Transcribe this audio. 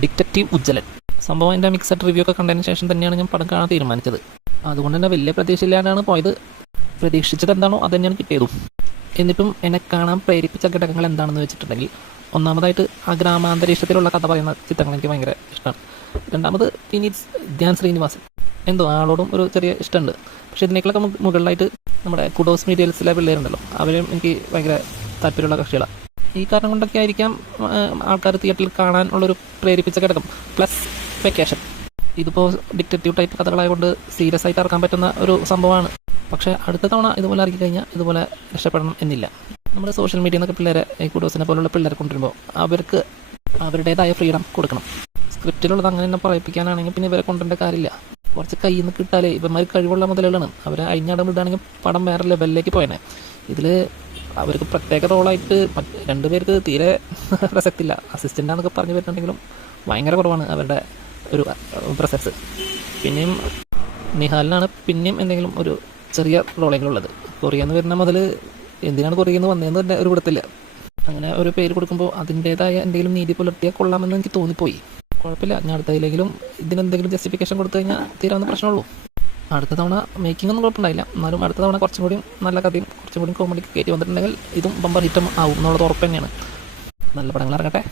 Detective Ujjwalan. സംഭവം എൻ്റെ mixed review ഒക്കെ കണ്ടതിന് ശേഷം തന്നെയാണ് ഞാൻ പടം കാണാൻ തീരുമാനിച്ചത്. അതുകൊണ്ട് തന്നെ വലിയ പ്രതീക്ഷയില്ലാണ്ടാണ് പോയത്. പ്രതീക്ഷിച്ചത് എന്താണോ അത് തന്നെയാണ് കിട്ടിയതും. എന്നിട്ടും എന്നെ കാണാൻ പ്രേരിപ്പിച്ച ഘടകങ്ങൾ എന്താണെന്ന് വെച്ചിട്ടുണ്ടെങ്കിൽ, ഒന്നാമതായിട്ട് ആ ഗ്രാമാന്തരീക്ഷത്തിലുള്ള കഥ പറയുന്ന ചിത്രങ്ങൾ എനിക്ക് ഭയങ്കര ഇഷ്ടമാണ്. രണ്ടാമത് ഫിനിറ്റ്സ് ധ്യാൻ ശ്രീനിവാസൻ, എന്തോ ആളോടും ഒരു ചെറിയ ഇഷ്ടമുണ്ട്. പക്ഷേ ഇതിനേക്കാളൊക്കെ മുകളിലായിട്ട് നമ്മുടെ കുഡോസ് മീഡിയൽസിലെ പിള്ളേരുണ്ടല്ലോ, അവരും എനിക്ക് ഭയങ്കര താല്പര്യമുള്ള കക്ഷികളാണ്. ഈ കാരണം കൊണ്ടൊക്കെ ആയിരിക്കാം ആൾക്കാർ തിയേറ്ററിൽ കാണാനുള്ളൊരു പ്രേരിപ്പിച്ച ഘടകം. Plus vacation. ഇതിപ്പോൾ ഡിറ്റക്റ്റീവ് ടൈപ്പ് കഥകളായതുകൊണ്ട് സീരിയസ് ആയിട്ട് ഇറക്കാൻ പറ്റുന്ന ഒരു സംഭവമാണ്. പക്ഷേ അടുത്ത തവണ ഇതുപോലെ ഇറക്കി കഴിഞ്ഞാൽ ഇതുപോലെ രക്ഷപ്പെടണം എന്നില്ല. നമ്മുടെ സോഷ്യൽ മീഡിയയിൽ നിന്നൊക്കെ പിള്ളേരെ, ഈ കുഡോസിനെ പോലുള്ള പിള്ളേരെ കൊണ്ടുവരുമ്പോൾ അവർക്ക് അവരുടേതായ ഫ്രീഡം കൊടുക്കണം. സ്ക്രിപ്റ്റിലുള്ളത് അങ്ങനെ തന്നെ പറയിപ്പിക്കാനാണെങ്കിൽ പിന്നെ ഇവരെ കൊണ്ടുവരേണ്ട കാര്യമില്ല. കുറച്ച് കയ്യിൽ നിന്ന് കിട്ടാലേ ഇവന്മാർ കഴിവുള്ള മുതലുകളാണ്. അവരെ അഴിഞ്ഞാടം വിടുകയാണെങ്കിൽ പടം വേറെ ലെവലിലേക്ക് പോയനെ. ഇതിൽ അവർക്ക് പ്രത്യേക റോളായിട്ട് രണ്ടുപേർക്ക് തീരെ പ്രസക്തില്ല. അസിസ്റ്റൻ്റാന്നൊക്കെ പറഞ്ഞു വരുന്നുണ്ടെങ്കിലും ഭയങ്കര കുറവാണ് അവരുടെ ഒരു പ്രസക്സ്. പിന്നെയും നിഹാലിനാണ് പിന്നെയും എന്തെങ്കിലും ഒരു ചെറിയ റോളെങ്കിലുള്ളത്. കൊറിയെന്ന് വരുന്ന മുതൽ എന്തിനാണ് കൊറിയെന്ന് വന്നതെന്ന് തന്നെ ഒരു പിടുത്തില്ല. അങ്ങനെ ഒരു പേര് കൊടുക്കുമ്പോൾ അതിൻ്റേതായ എന്തെങ്കിലും നീതി പുലർത്തിയാൽ കൊള്ളാമെന്ന് എനിക്ക് തോന്നിപ്പോയി. കുഴപ്പമില്ല, ഞാൻ അടുത്തതിലെങ്കിലും ഇതിനെന്തെങ്കിലും ജസ്റ്റിഫിക്കേഷൻ കൊടുത്തു കഴിഞ്ഞാൽ തീരാവുന്ന പ്രശ്നമുള്ളൂ. അടുത്ത തവണ മേക്കിംഗ് ഒന്നും കുഴപ്പമുണ്ടായില്ല. എന്നാലും അടുത്ത തവണ കുറച്ചും കൂടി നല്ല കഥയും കുറച്ചും കൂടി കോമഡിക്ക് കയറ്റി വന്നിട്ടുണ്ടെങ്കിൽ ഇതും ബമ്പർ ഹിറ്റും ആവും എന്നുള്ളത് ഉറപ്പ് തന്നെയാണ്. നല്ല പടങ്ങൾ ഇറങ്ങട്ടെ.